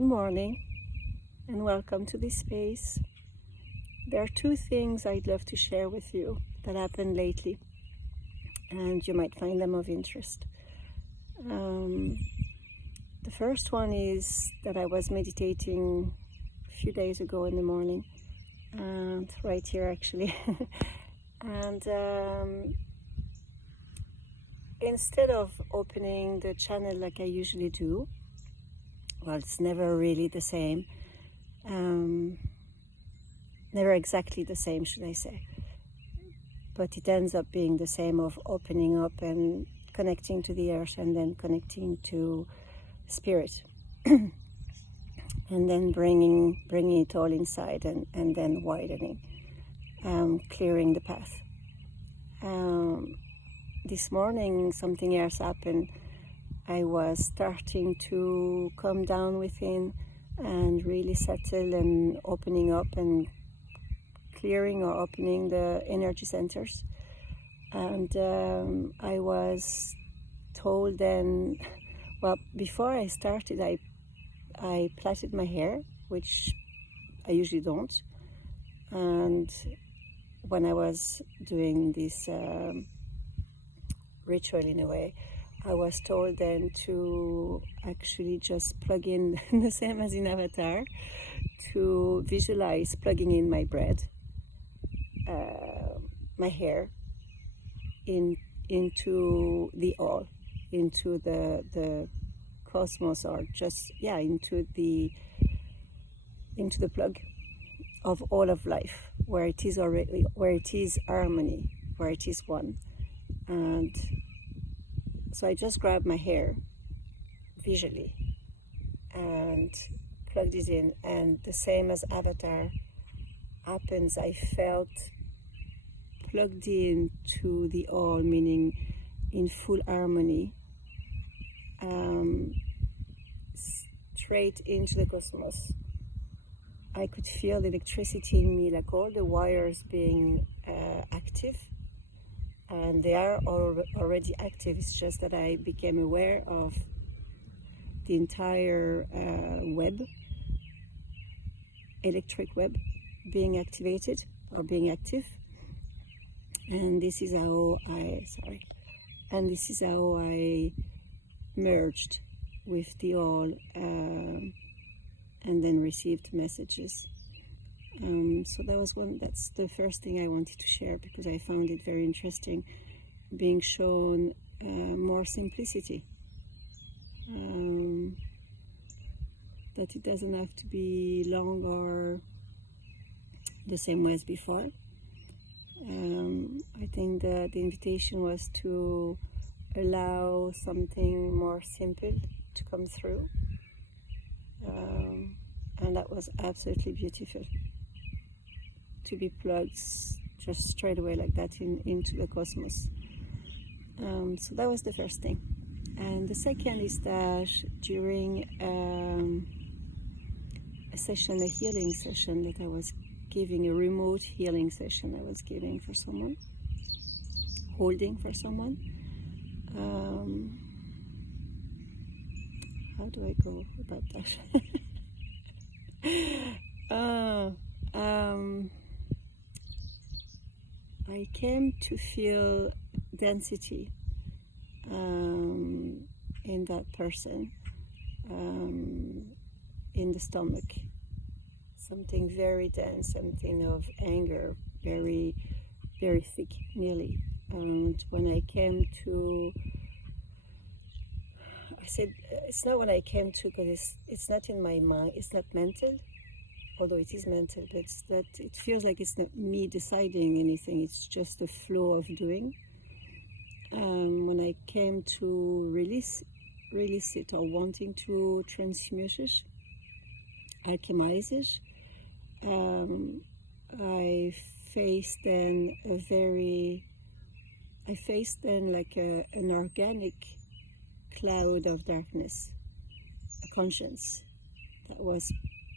Good morning and welcome to this space. There are two things I'd love to share with you that happened lately, and you might find them of interest. The first one is that I was meditating a few days ago in the morning, and right here actually. And instead of opening the channel like I usually do, well, it's never really the same. Never exactly the same, should I say. But it ends up being the same of opening up and connecting to the earth and then connecting to spirit. And then bringing it all inside and then widening, clearing the path. This morning something else happened. I was starting to come down within and really settle and opening up and clearing or opening the energy centers. And I was told then, well, before I started, I plaited my hair, which I usually don't. And when I was doing this ritual in a way, I was told then to actually just plug in the same as in Avatar, to visualize plugging in my bread, my hair, into the all, into the cosmos, or just into the plug of all of life, where it is already, where it is harmony, where it is one. And so I just grabbed my hair visually and plugged it in, and the same as Avatar happens. I felt plugged in to the all, meaning in full harmony, straight into the cosmos. I could feel the electricity in me, like all the wires being active. And they are already active. It's just that I became aware of the entire electric web being activated or being active. And this is how I merged with the all, and then received messages. So that's the first thing I wanted to share, because I found it very interesting, being shown more simplicity, that it doesn't have to be long or the same way as before. I think the invitation was to allow something more simple to come through, and that was absolutely beautiful, to be plugged just straight away like that into the cosmos. So that was the first thing. And the second is that during a healing session that I was giving, a remote healing session I was giving for someone, holding for someone. How do I go about that? I came to feel density in that person, in the stomach, something very dense, something of anger, very, very thick, nearly. And when I came to, I said, it's not when I came to, because it's not in my mind, it's not mental, although it is mental, but it's that it feels like it's not me deciding anything, it's just a flow of doing. When I came to release it, or wanting to transmute it, alchemize it, I faced then like an organic cloud of darkness, a conscience that was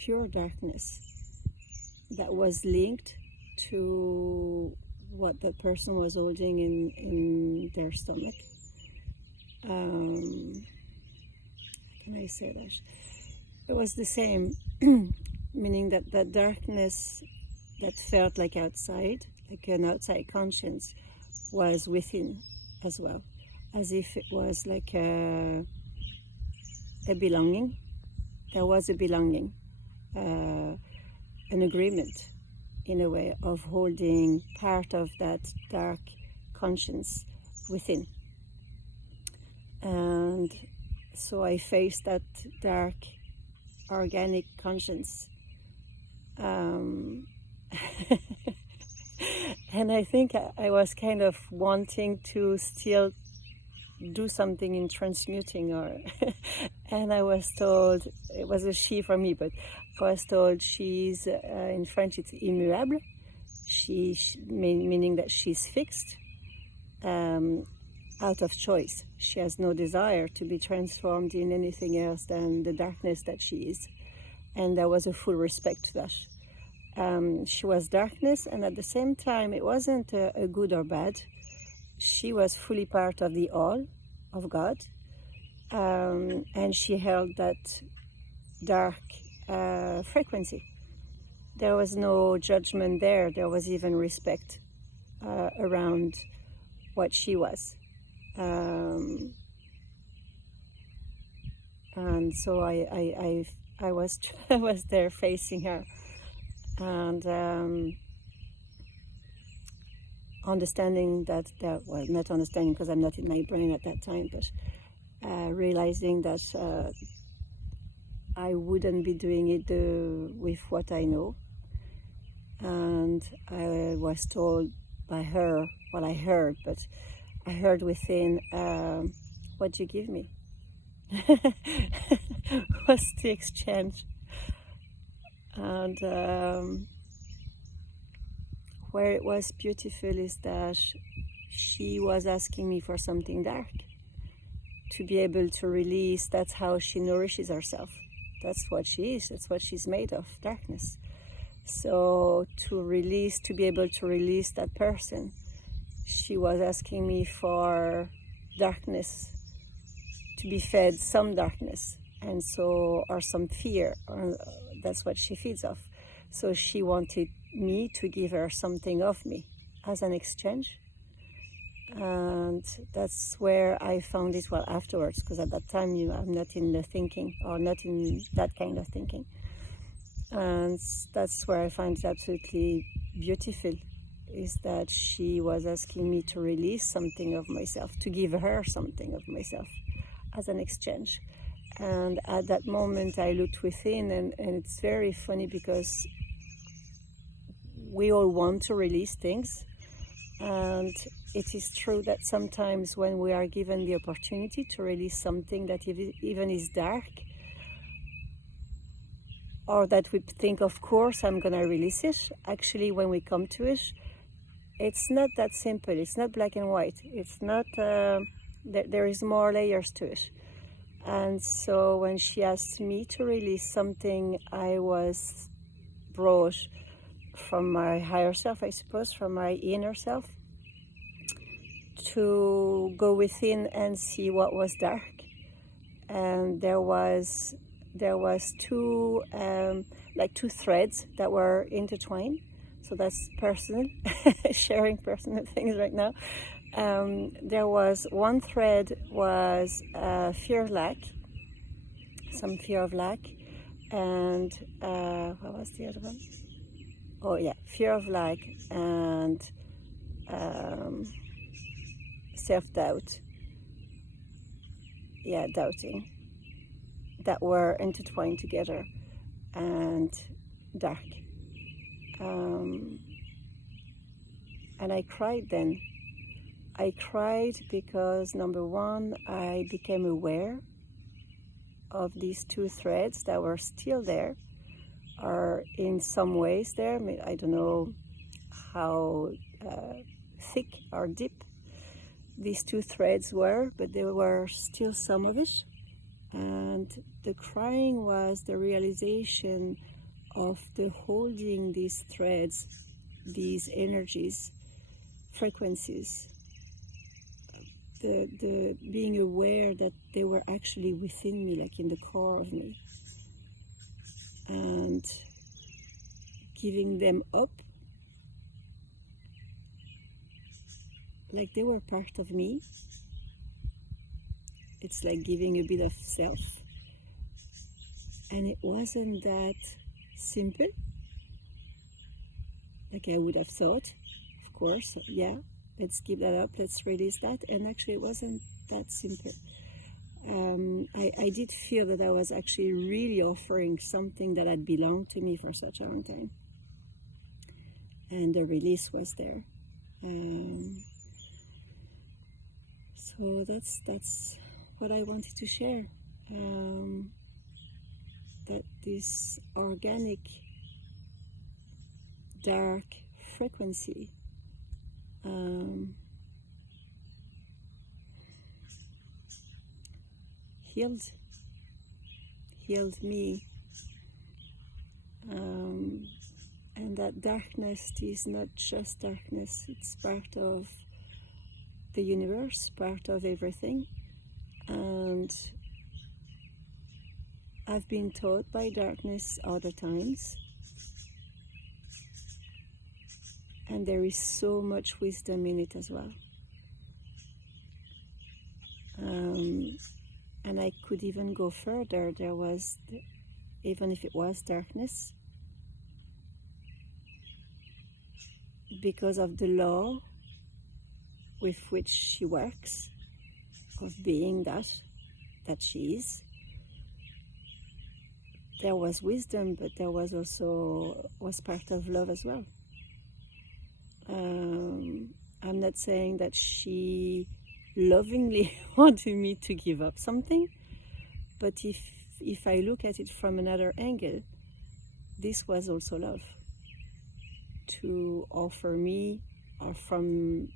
pure darkness, that was linked to what that person was holding in their stomach. How can I say that? it was the same, meaning that that darkness that felt like outside, like an outside conscience, was within as well, as if it was like a belonging. There was a belonging, an agreement in a way of holding part of that dark conscience within. And so I faced that dark organic conscience. And I think I was kind of wanting to still do something in transmuting, or and I was told, it was a she for me, but I was told she's in French it's immuable, meaning that she's fixed, out of choice. She has no desire to be transformed in anything else than the darkness that she is, and there was a full respect to that. She was darkness, and at the same time it wasn't a good or bad. She was fully part of the all of God, and she held that dark frequency. There was no judgment there. There was even respect around what she was. And so I was I was there facing her, and understanding that well, not understanding because I'm not in my brain at that time, but realizing that I wouldn't be doing it with what I know. And I was told by her, well, I heard, but I heard within, what you give me? Was the exchange. And where it was beautiful is that she was asking me for something dark, to be able to release. That's how she nourishes herself. That's what she is. That's what she's made of, darkness. So to release, to be able to release that person, she was asking me for darkness, to be fed some darkness, and so, or some fear, or that's what she feeds off. So she wanted me to give her something of me as an exchange. And that's where I found it, well, afterwards, because at that time, I'm not in the thinking, or not in that kind of thinking. And that's where I find it absolutely beautiful, is that she was asking me to release something of myself, to give her something of myself as an exchange. And at that moment I looked within, and it's very funny because we all want to release things, and it is true that sometimes when we are given the opportunity to release something that even is dark, or that we think, of course, I'm going to release it. Actually, when we come to it, it's not that simple. It's not black and white. It's not, there is more layers to it. And so when she asked me to release something, I was brought from my higher self, I suppose, from my inner self, to go within and see what was dark. And there was two threads that were intertwined. So that's personal, sharing personal things right now. There was one thread was fear of lack, some fear of lack, and what was the other one? Oh yeah, fear of lack and self-doubt. Yeah, doubting, that were intertwined together and dark. And I cried then. I cried because, number one, I became aware of these two threads that were still there, or in some ways there. I mean, I don't know how thick or deep these two threads were, but there were still some of it. And the crying was the realization of the holding these threads, these energies, frequencies, the being aware that they were actually within me, like in the core of me. and giving them up like they were part of me. It's like giving a bit of self. And it wasn't that simple, like I would have thought. Of course, yeah, let's give that up, let's release that. And actually, it wasn't that simple. I did feel that I was actually really offering something that had belonged to me for such a long time. And the release was there. So that's what I wanted to share. That this organic, dark frequency healed me, and that darkness is not just darkness, it's part of the universe, part of everything. And I've been taught by darkness other times, and there is so much wisdom in it as well. And I could even go further. There was, even if it was darkness, because of the law with which she works, of being that she is, there was wisdom, but there was also part of love as well. I'm not saying that she lovingly wanted me to give up something, but if I look at it from another angle, this was also love, to offer me, or from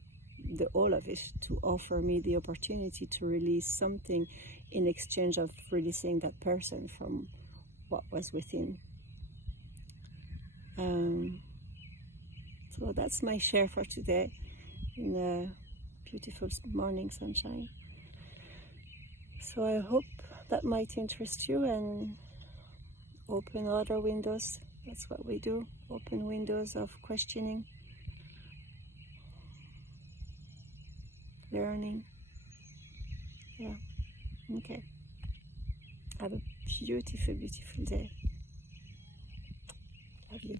the all of it, to offer me the opportunity to release something in exchange of releasing that person from what was within. So that's my share for today in the beautiful morning sunshine. So I hope that might interest you and open other windows. That's what we do, open windows of questioning, learning. Yeah, okay. Have a beautiful, beautiful day. Love you.